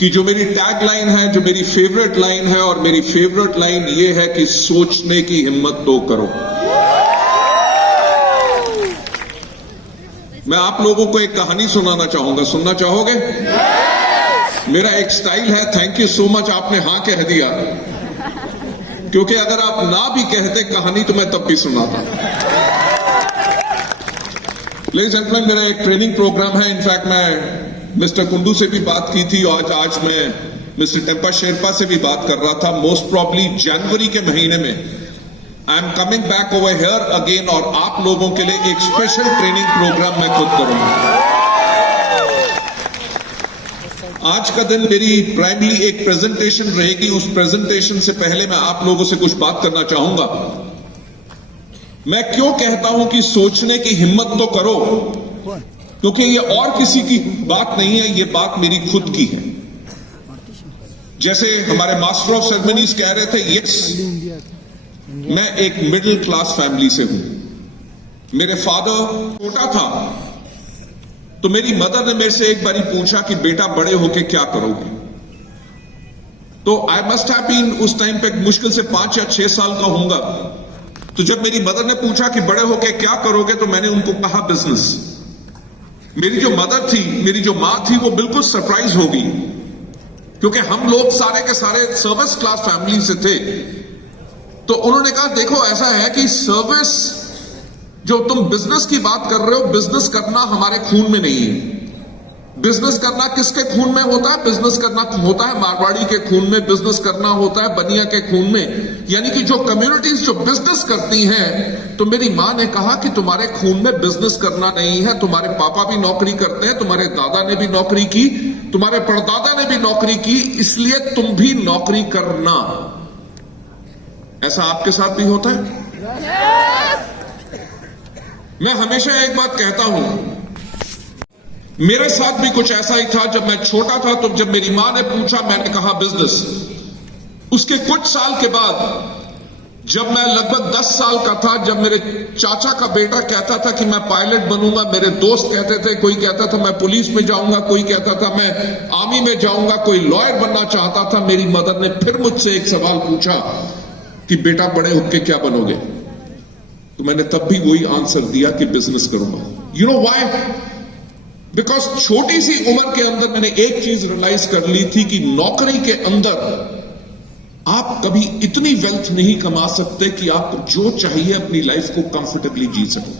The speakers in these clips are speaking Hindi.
कि जो मेरी टैग लाइन है, जो मेरी फेवरेट लाइन है, और मेरी फेवरेट लाइन ये है कि सोचने की हिम्मत तो करो। मैं आप लोगों को एक कहानी सुनाना चाहूंगा, सुनना चाहोगे? मेरा एक स्टाइल है। थैंक यू सो मच, आपने हां कह दिया, क्योंकि अगर आप ना भी कहते कहानी तो मैं तब भी सुनाता। लेडीज एंड जेंटलमैन, मेरा एक ट्रेनिंग प्रोग्राम है। इनफैक्ट मैं मिस्टर कुंडू से भी बात की थी और आज मैं मिस्टर टेम्पा शेरपा से भी बात कर रहा था। मोस्ट प्रॉब्ली जनवरी के महीने में I am coming back over here again, और आप लोगों के लिए एक स्पेशल ट्रेनिंग प्रोग्राम मैं खुद करूंगा। आज का दिन मेरी प्राइमरी एक प्रेजेंटेशन रहेगी। उस प्रेजेंटेशन से पहले मैं आप लोगों से कुछ बात करना चाहूंगा। मैं क्यों कहता हूं कि सोचने की हिम्मत तो करो, क्योंकि ये और किसी की बात नहीं है, ये बात मेरी खुद की है। जैसे हमारे मास्टर ऑफ सेरेमनीज कह रहे थे, यस, मैं एक मिडिल क्लास फैमिली से हूं। मेरे फादर छोटा था तो मेरी मदर ने मेरे से एक बारी पूछा कि बेटा बड़े होके क्या करोगे। तो आई मस्ट हैव बीन उस टाइम पे मुश्किल से 5 या 6 साल का होऊंगा। तो जब मेरी मदर ने पूछा कि बड़े होके क्या करोगे, तो मैंने उनको कहा बिजनेस। मेरी जो मदर थी, मेरी जो मां थी, वो बिल्कुल सरप्राइज हो गई, क्योंकि हम लोग सारे के सारे सर्विस क्लास फैमिली से थे। तो उन्होंने कहा देखो ऐसा है कि सर्विस, जो तुम बिजनेस की बात कर रहे हो, बिजनेस करना हमारे खून में नहीं है। बिजनेस करना किसके खून में होता है? बिजनेस करना होता है मारवाड़ी के खून में, बिजनेस करना होता है बनिया के खून में, यानी कि जो कम्युनिटीज जो बिजनेस करती हैं। तो मेरी मां ने कहा कि तुम्हारे खून में बिजनेस करना नहीं है। तुम्हारे पापा भी नौकरी करते हैं, तुम्हारे दादा ने भी नौकरी की, तुम्हारे परदादा ने भी नौकरी की, इसलिए तुम भी नौकरी करना। ऐसा आपके साथ भी होता है? मैं हमेशा एक बात कहता हूं, मेरे साथ भी कुछ ऐसा ही था। जब मैं छोटा था तो जब मेरी मां ने पूछा, मैंने कहा बिजनेस। उसके कुछ साल के बाद, जब मैं लगभग 10 साल का था, जब मेरे चाचा का बेटा कहता था कि मैं पायलट बनूंगा, मेरे दोस्त कहते थे, कोई कहता था मैं पुलिस में जाऊंगा, कोई कहता था मैं आर्मी में जाऊंगा, कोई लॉयर बनना चाहता था, मेरी मदर ने फिर मुझसे एक सवाल पूछा कि बेटा बड़े होकर क्या बनोगे? तो मैंने तब भी वही आंसर दिया कि बिजनेस करूंगा। You know why? बिकॉज छोटी सी उम्र के अंदर मैंने एक चीज रियलाइज कर ली थी कि नौकरी के अंदर आप कभी इतनी वेल्थ नहीं कमा सकते कि आप जो चाहिए अपनी लाइफ को कंफर्टेबली जी सको।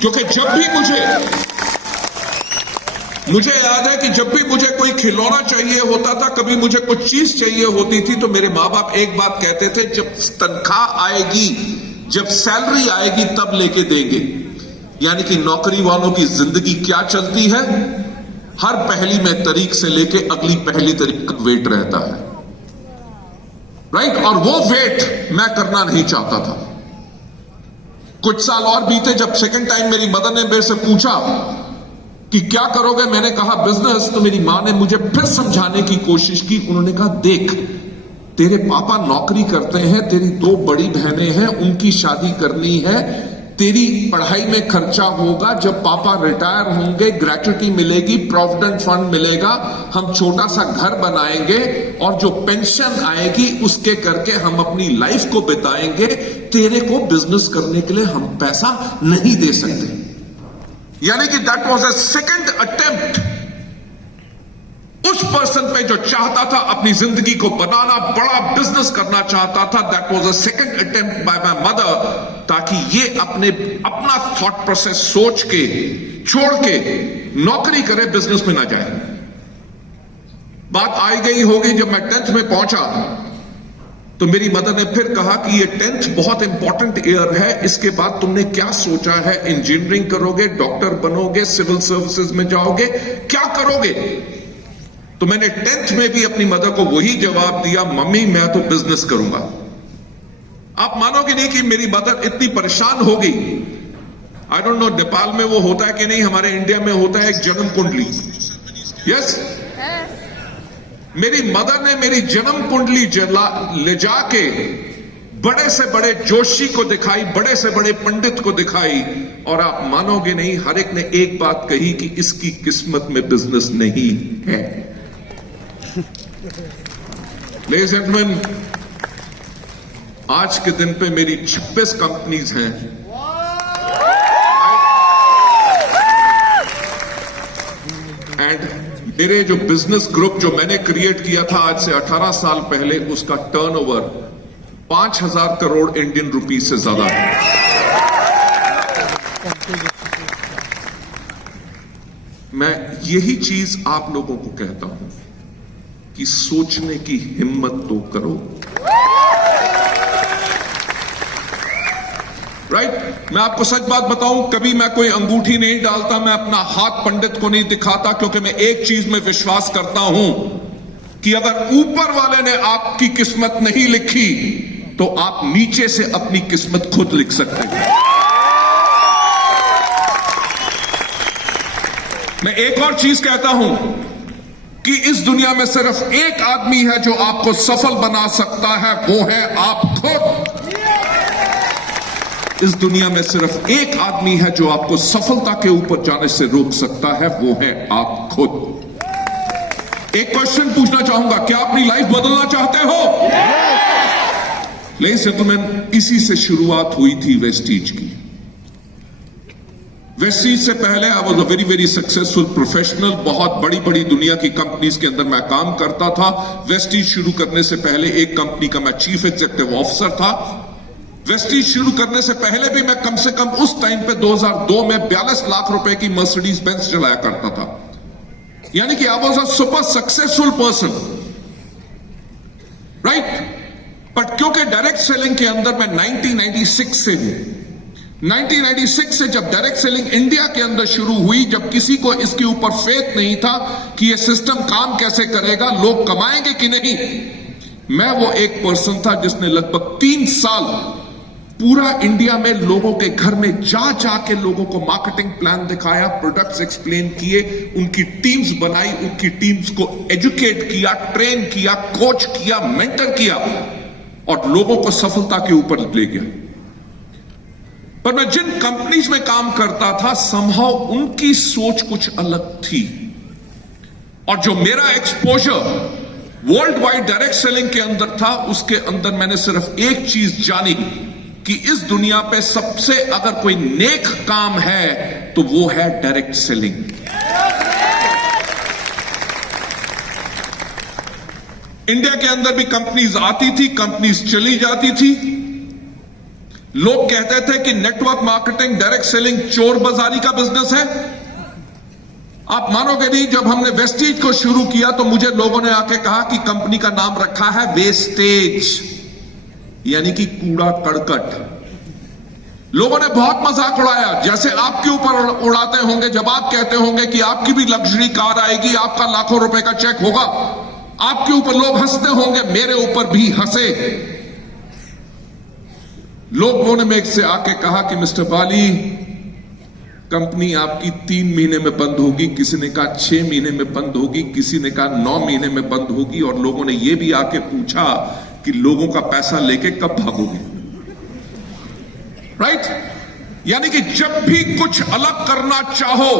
क्योंकि जब भी मुझे याद है कि जब भी मुझे कोई खिलौना चाहिए होता था, कभी मुझे कुछ चीज चाहिए होती थी, तो मेरे मां बाप एक बात कहते थे, जब तनख्वाह आएगी, जब सैलरी आएगी तब लेके देंगे। यानी कि नौकरी वालों की जिंदगी क्या चलती है? हर पहली में तारीख से लेके अगली पहली तारीख का वेट रहता है, राइट? और वो वेट मैं करना नहीं चाहता था। कुछ साल और बीते, जब सेकंड टाइम मेरी मदर ने मेरे से पूछा कि क्या करोगे, मैंने कहा बिजनेस। तो मेरी मां ने मुझे फिर समझाने की कोशिश की। उन्होंने कहा देख, तेरे पापा नौकरी करते हैं, तेरी 2 बड़ी बहनें हैं, उनकी शादी करनी है, तेरी पढ़ाई में खर्चा होगा, जब पापा रिटायर होंगे ग्रेच्युटी मिलेगी, प्रोविडेंट फंड मिलेगा, हम छोटा सा घर बनाएंगे और जो पेंशन आएगी उसके करके हम अपनी लाइफ को बिताएंगे। तेरे को बिजनेस करने के लिए हम पैसा नहीं दे सकते। यानी कि that was a second attempt उस पर्सन पे जो चाहता था अपनी जिंदगी को बनाना, बड़ा बिजनेस करना चाहता था। That was a second attempt bye my mother, ताकि ये अपना थॉट प्रोसेस सोच के छोड़ के नौकरी करे, बिजनेस में ना जाए। बात आई गई होगी, जब मैं 10th में पहुंचा तो मेरी मदर ने फिर कहा कि ये 10th बहुत इंपॉर्टेंट ईयर है, इसके बाद तुमने क्या सोचा है? इंजीनियरिंग करोगे, डॉक्टर बनोगे, सिविल सर्विसेज में जाओगे, क्या करोगे? तो मैंने 10th में भी अपनी मदर को वही जवाब दिया, मम्मी मैं तो बिजनेस करूंगा। आप मानोगे नहीं कि मेरी मदर इतनी परेशान हो गई। आई डोंट नो नेपाल में वो होता है कि नहीं, हमारे इंडिया में होता है एक जन्म कुंडली। यस, मेरी मदर ने मेरी जन्म कुंडली ले जाके बड़े से बड़े जोशी को दिखाई, बड़े से बड़े पंडित को दिखाई, और आप मानोगे नहीं, हर एक ने एक बात कही कि इसकी किस्मत में बिजनेस नहीं है। लेडीज एंड जेंटलमैन, आज के दिन पे मेरी 26 कंपनीज हैं। एंड मेरे जो बिजनेस ग्रुप जो मैंने क्रिएट किया था आज से 18 साल पहले, उसका टर्नओवर 5,000 करोड़ इंडियन रुपीस से ज्यादा है। मैं यही चीज आप लोगों को कहता हूं कि सोचने की हिम्मत तो करो। राइट? मैं आपको सच बात बताऊं, कभी मैं कोई अंगूठी नहीं डालता, मैं अपना हाथ पंडित को नहीं दिखाता, क्योंकि मैं एक चीज में विश्वास करता हूं कि अगर ऊपर वाले ने आपकी किस्मत नहीं लिखी तो आप नीचे से अपनी किस्मत खुद लिख सकते हैं। मैं एक और चीज कहता हूं कि इस दुनिया में सिर्फ एक आदमी है जो आपको सफल बना सकता है, वो है आप खुद। इस दुनिया में सिर्फ एक आदमी है जो आपको सफलता के ऊपर जाने से रोक सकता है, वो है आप खुद। एक क्वेश्चन पूछना चाहूंगा, क्या अपनी लाइफ बदलना चाहते हो? लेडीज एंड जेंटलमैन, इसी से शुरुआत हुई थी वेस्टीज की। वेस्टीज से पहले I was a very very successful professional. बहुत बड़ी बड़ी दुनिया की कंपनीज के अंदर मैं काम करता था। वेस्टीज शुरू करने से पहले एक कंपनी का मैं चीफ एग्जीक्यूटिव ऑफिसर था। वेस्टीज शुरू करने से पहले भी मैं कम से कम उस टाइम पे 2002 में 42 लाख रुपए की मर्सिडीज बेंज चलाया करता था। यानी कि I was a super successful person, right? But क्योंकि डायरेक्ट सेलिंग के अंदर मैं 1996 से हूं, 1996 से जब डायरेक्ट सेलिंग इंडिया के अंदर शुरू हुई, जब किसी को इसके ऊपर फेथ नहीं था कि ये सिस्टम काम कैसे करेगा, लोग कमाएंगे कि नहीं, मैं वो एक पर्सन था जिसने लगभग 3 साल पूरा इंडिया में लोगों के घर में जा जाके लोगों को मार्केटिंग प्लान दिखाया, प्रोडक्ट्स एक्सप्लेन किए, उनकी टीम्स बनाई, उनकी टीम्स को एजुकेट किया, ट्रेन किया, कोच किया, मेंटर किया और लोगों को सफलता के ऊपर ले गया। पर मैं जिन कंपनीज में काम करता था, समहाउ उनकी सोच कुछ अलग थी। और जो मेरा exposure world wide direct selling के अंदर था, उसके अंदर मैंने सिर्फ एक चीज जानी कि इस दुनिया पे सबसे अगर कोई नेक काम है तो वो है डायरेक्ट सेलिंग। इंडिया के अंदर भी कंपनीज आती थी, कंपनीज चली जाती थी। लोग कहते थे कि नेटवर्क मार्केटिंग, डायरेक्ट सेलिंग चोर बाजारी का बिजनेस है। आप मानोगे नहीं, जब हमने वेस्टीज को शुरू किया तो मुझे लोगों ने आके कहा कि कंपनी का नाम रखा है वेस्टेज, यानी कि कूड़ा करकट। लोगों ने बहुत मजाक उड़ाया, जैसे आपके ऊपर उड़ाते होंगे जब आप कहते होंगे कि आपकी भी लग्जरी कार आएगी, आपका लाखों रुपए का चेक होगा, आपके ऊपर लोग हंसते होंगे, मेरे ऊपर भी हंसे। लोगों ने मेरे से आके कहा कि मिस्टर बाली, कंपनी आपकी 3 महीने में बंद होगी, किसी ने कहा 6 महीने में बंद होगी, किसी ने कहा 9 महीने में बंद होगी, और लोगों ने यह भी आके पूछा कि लोगों का पैसा लेके कब भागोगे। राइट? यानी कि जब भी कुछ अलग करना चाहो,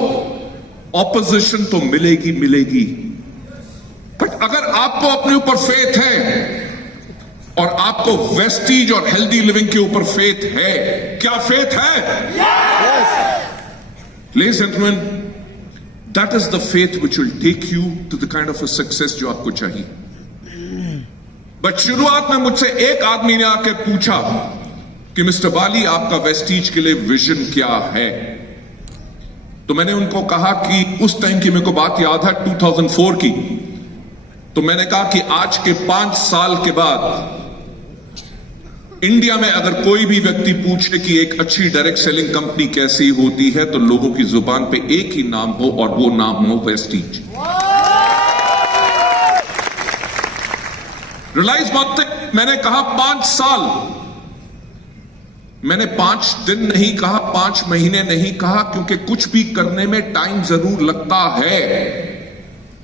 ऑपोजिशन तो मिलेगी मिलेगी, बट अगर आपको अपने ऊपर फेथ है और आपको वेस्टीज और हेल्दी लिविंग के ऊपर फेथ है, क्या फेथ है? Ladies and gentlemen, that is the faith which will take you to the kind of a success जो आपको चाहिए। बट शुरुआत में मुझसे एक आदमी ने आके पूछा कि मिस्टर बाली, आपका वेस्टीज के लिए विजन क्या है? तो मैंने उनको कहा कि उस टाइम की मेरे को बात याद है, 2004 की। तो मैंने कहा कि आज के 5 साल के बाद इंडिया में अगर कोई भी व्यक्ति पूछे कि एक अच्छी डायरेक्ट सेलिंग कंपनी कैसी होती है, तो लोगों की जुबान पे एक ही नाम हो और वो नाम हो वेस्टीज। रिलाइज बात, मैंने कहा 5 साल, मैंने 5 दिन नहीं कहा, 5 महीने नहीं कहा, क्योंकि कुछ भी करने में टाइम जरूर लगता है।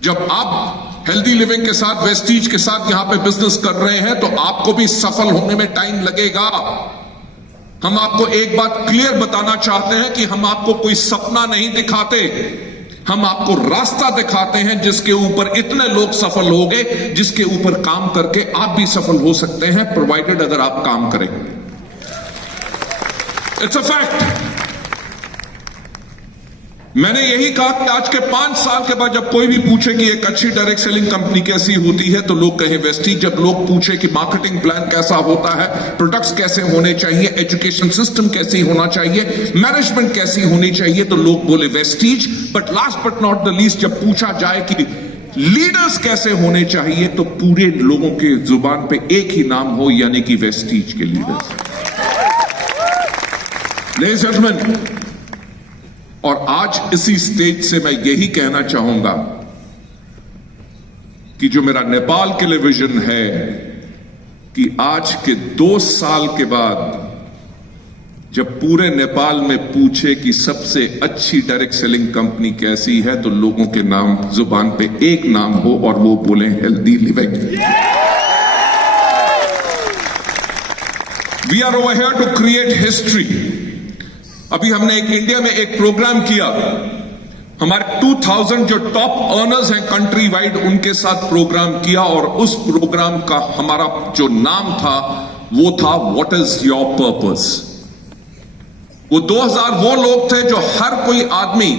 जब आप हेल्दी लिविंग के साथ, वेस्टीज के साथ यहां पे बिजनेस कर रहे हैं, तो आपको भी सफल होने में टाइम लगेगा। हम आपको एक बात क्लियर बताना चाहते हैं कि हम आपको कोई सपना नहीं दिखाते, हम आपको रास्ता दिखाते हैं जिसके ऊपर इतने लोग सफल हो गए, जिसके ऊपर काम करके आप भी सफल हो सकते हैं, प्रोवाइडेड अगर आप काम करें। It's a fact. मैंने यही कहा कि आज के 5 साल के बाद जब कोई भी पूछे कि एक अच्छी डायरेक्ट सेलिंग कंपनी कैसी होती है, तो लोग कहें वेस्टीज। जब लोग पूछे कि मार्केटिंग प्लान कैसा होता है, प्रोडक्ट्स कैसे होने चाहिए, एजुकेशन सिस्टम कैसी होना चाहिए, मैनेजमेंट कैसी होनी चाहिए, तो लोग बोले Vestige. But last but not the least, जब पूछा जाए कि लीडर्स कैसे होने चाहिए, तो पूरे लोगों के जुबान पे एक ही नाम हो, यानी कि वेस्टीज के लीडर्स। लेडीज एंड जेंटलमैन, और आज इसी स्टेज से मैं यही कहना चाहूंगा कि जो मेरा नेपाल के लिए विजन है कि आज के 2 साल के बाद जब पूरे नेपाल में पूछे कि सबसे अच्छी डायरेक्ट सेलिंग कंपनी कैसी है, तो लोगों के नाम जुबान पे एक नाम हो और वो बोले healthy living. We are over here to create history. अभी हमने इंडिया में एक प्रोग्राम किया, हमारे 2000 जो टॉप अर्नर्स हैं कंट्री वाइड, उनके साथ प्रोग्राम किया, और उस प्रोग्राम का हमारा जो नाम था वो था व्हाट इज योर पर्पस। वो 2000 वो लोग थे जो हर कोई आदमी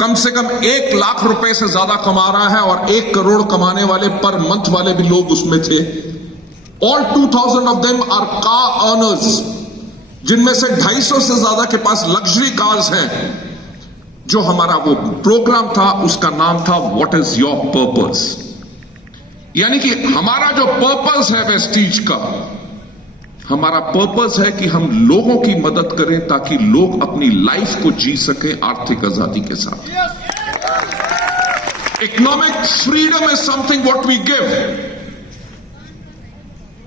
कम से कम 1 लाख रुपए से ज्यादा कमा रहा है, और 1 करोड़ कमाने वाले पर मंथ वाले भी लोग उसमें थे। All 2000 of them are car earners, जिनमें से 250 से ज्यादा के पास लग्जरी कार्स हैं। जो हमारा वो प्रोग्राम था उसका नाम था व्हाट इज योर पर्पस। यानी कि हमारा जो पर्पस है वेस्टीज का, हमारा पर्पस है कि हम लोगों की मदद करें ताकि लोग अपनी लाइफ को जी सकें आर्थिक आजादी के साथ। Economic freedom is something what we give.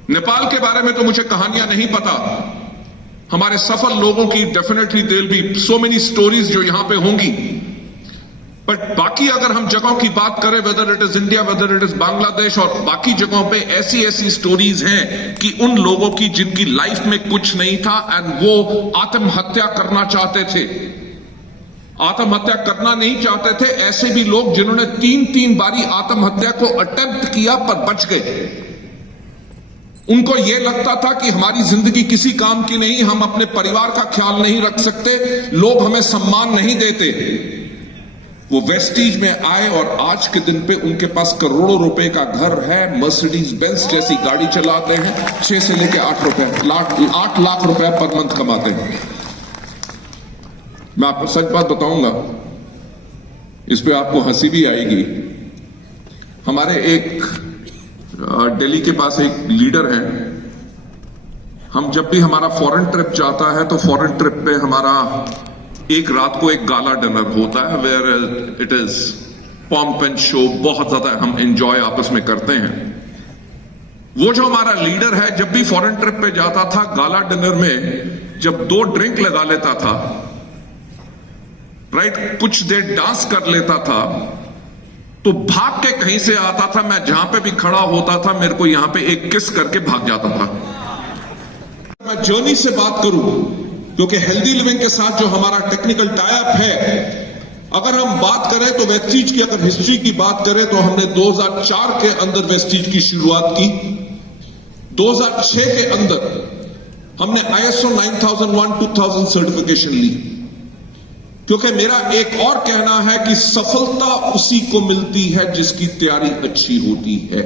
Nepal के बारे में तो मुझे कहानियां नहीं पता, हमारे सफल लोगों की definitely there will be so many stories जो यहां पे होंगी। बट बाकी अगर हम जगहों की बात करें, whether it is India, whether it is Bangladesh और बाकी जगहों पे, ऐसी ऐसी स्टोरीज हैं कि उन लोगों की जिनकी लाइफ में कुछ नहीं था एंड वो आत्महत्या करना चाहते थे। आत्महत्या करना नहीं चाहते थे, ऐसे भी लोग जिन्होंने 3 बारी आत्महत्या को अटेम्प्ट किया पर बच गए। उनको यह लगता था कि हमारी जिंदगी किसी काम की नहीं, हम अपने परिवार का ख्याल नहीं रख सकते, लोग हमें सम्मान नहीं देते। वो वेस्टीज में आए और आज के दिन पे उनके पास करोड़ों रुपए का घर है, मर्सिडीज बेंज जैसी गाड़ी चलाते हैं, 6 से लेकर 8 लाख रुपए पर मंथ कमाते हैं। मैं आपको सच बात बताऊंगा, इस पे आपको हंसी भी आएगी। हमारे एक दिल्ली के पास एक लीडर है, हम जब भी हमारा फॉरेन ट्रिप जाता है तो फॉरेन ट्रिप पे हमारा एक रात को एक गाला डिनर होता है, where it is pomp and show, बहुत ज्यादा हम एंजॉय आपस में करते हैं। वो जो हमारा लीडर है, जब भी फॉरेन ट्रिप पे जाता था, गाला डिनर में जब 2 ड्रिंक लगा लेता था, राइट, कुछ देर डांस कर लेता था, तो भाग के कहीं से आता था। मैं जहां पे भी खड़ा होता था, मेरे को यहां पे एक किस करके भाग जाता था। मैं जर्नी से बात करूं, क्योंकि हेल्दी लिविंग के साथ जो हमारा टेक्निकल टाई अप है, अगर हम बात करें तो वेस्टीज की अगर हिस्ट्री की बात करें तो हमने 2004 के अंदर वेस्टीज की शुरुआत की। 2006 के अंदर हमने ISO 9001-2000 सर्टिफिकेशन ली, क्योंकि मेरा एक और कहना है कि सफलता उसी को मिलती है जिसकी तैयारी अच्छी होती है।